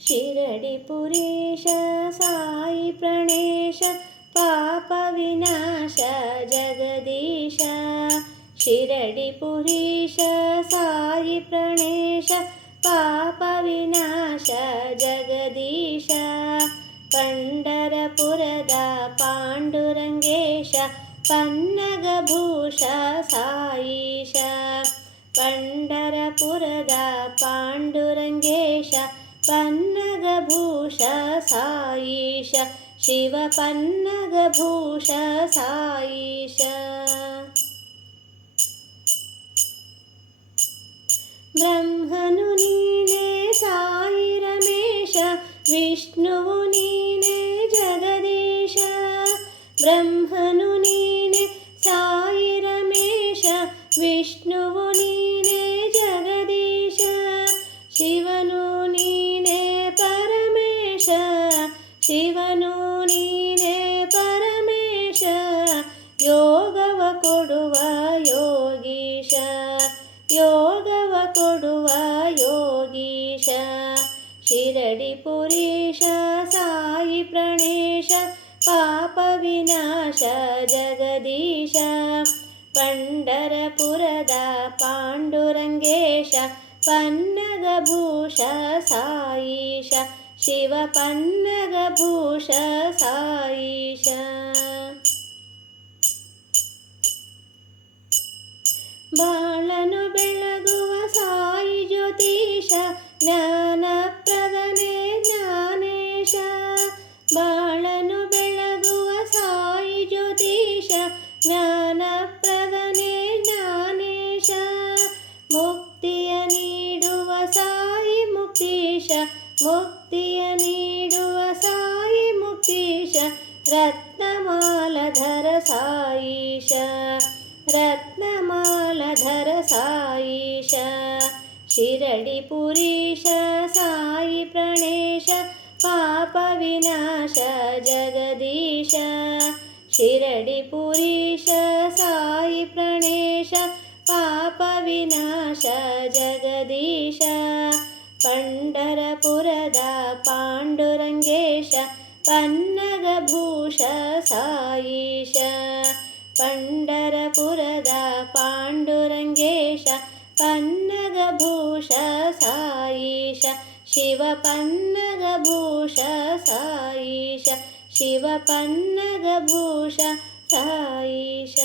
ಶಿರಡಿಪುರೀಶ ಸಾಯಿ ಪ್ರಣೇಶ ಪಾಪ ವಿನಾಶ ಜಗದೀಶ. ಶಿರಡಿಪುರೀಶ ಸಾಯಿ ಪ್ರಣೇಶ ಪಾಪ ವಿನಾಶ ಜಗದೀಶ. ಪಂಡರಪುರದ ಪಾಂಡುರಂಗೇಶ ಪನ್ನಗಭೂಷ ಸಾಯೀಶ. ಪಂಡರಪುರದ ಪಾಂಡುರಂಗೇಶ ಪನ್ನಗಭೂಷ ಸಾಯೀಶ. ಶಿವ ಪನ್ನಗಭೂಷ ಸಾಯೀಶ. ಬ್ರಹ್ಮನು ನೀನೇ ಸಾಯಿ ರಮೇಶ ವಿಷ್ಣುವು ನೀನೇ ಜಗದೀಶ. ಬ್ರಹ್ಮನು ನೀನೇ ಸಾಯಿ ರಮೇಶ ವಿಷ್ಣುವು ನೀನೇ ಜಗದೀಶ. ಶಿವನು ನೀನೇ ಪರಮೇಶ ಶಿವನು ನೀನೇ ಪರಮೇಶ. ಯೋಗವ ಕೊಡುವ ಯೋಗೀಶ ಯೋಗವ ಕೊಡುವ ಯೋಗೀಶ. ಶಿರಡಿಪುರೀಶ ಸಾಯಿ ಪ್ರಣೇಶ ಪಾಪ ವಿನಾಶ ಜಗದೀಶ. ಪಂಡರಪುರದ ಪಾಂಡುರಂಗೇಶ ಪನ್ನಗಭೂಷ ಸಾಯೀಶ. ಶಿವ ಪನ್ನಗಭೂಷ ಸಾಯೀಶ. ಬಾಳನು ಬೆಳಗುವ ಸಾಯಿ ಜ್ಯೋತಿಷ ಜ್ಞಾನಪ್ರದನೇ ಜ್ಞಾನೇಶ. ಬಾಳನು ಬೆಳಗುವ ಸಾಯಿ ಜ್ಯೋತಿಷ ಜ್ಞಾನಪ್ರದನೇ ಜ್ಞಾನೇಶ. ಮುಕ್ತಿಯ ನೀಡುವ ಸಾಯಿ ಮುಕ್ತೀಶ ಮುಕ್ತಿಯ ನೀಡುವ ಸಾಯಿ ಮುಕ್ತೀಶ. ರತ್ನಮಾಲಧರ ಸಾಯೀಶ ರತ್ನಮಾಲಧರ ಸಾಯೀಶ. ಶಿರಡಿಪುರೀಶ ಸಾಯಿ ಪ್ರಣೇಶ ಪಾಪ ವಿನಾಶ ಜಗದೀಶ. ಶಿರಡಿಪುರೀಶ ಸಾಯಿ ಪ್ರಣೇಶ ಪಾಪ ವಿನಾಶ ಜಗದೀಶ. ಪಂಡರಪುರದ ಪಾಂಡುರಂಗೇಶ ಪನ್ನಗಭೂಷ ಸಾಯೀಶ. ಪಂಡರಪುರದ ಪಾಂಡುರಂಗೇಶ ಪನ್ನಗಭೂಷ ಸಾಯೀಶ. ಶಿವ ಪನ್ನಗಭೂಷ ಸಾಯೀಶ. ಶಿವ ಪನ್ನಗಭೂಷ ಸಾಯೀಶ.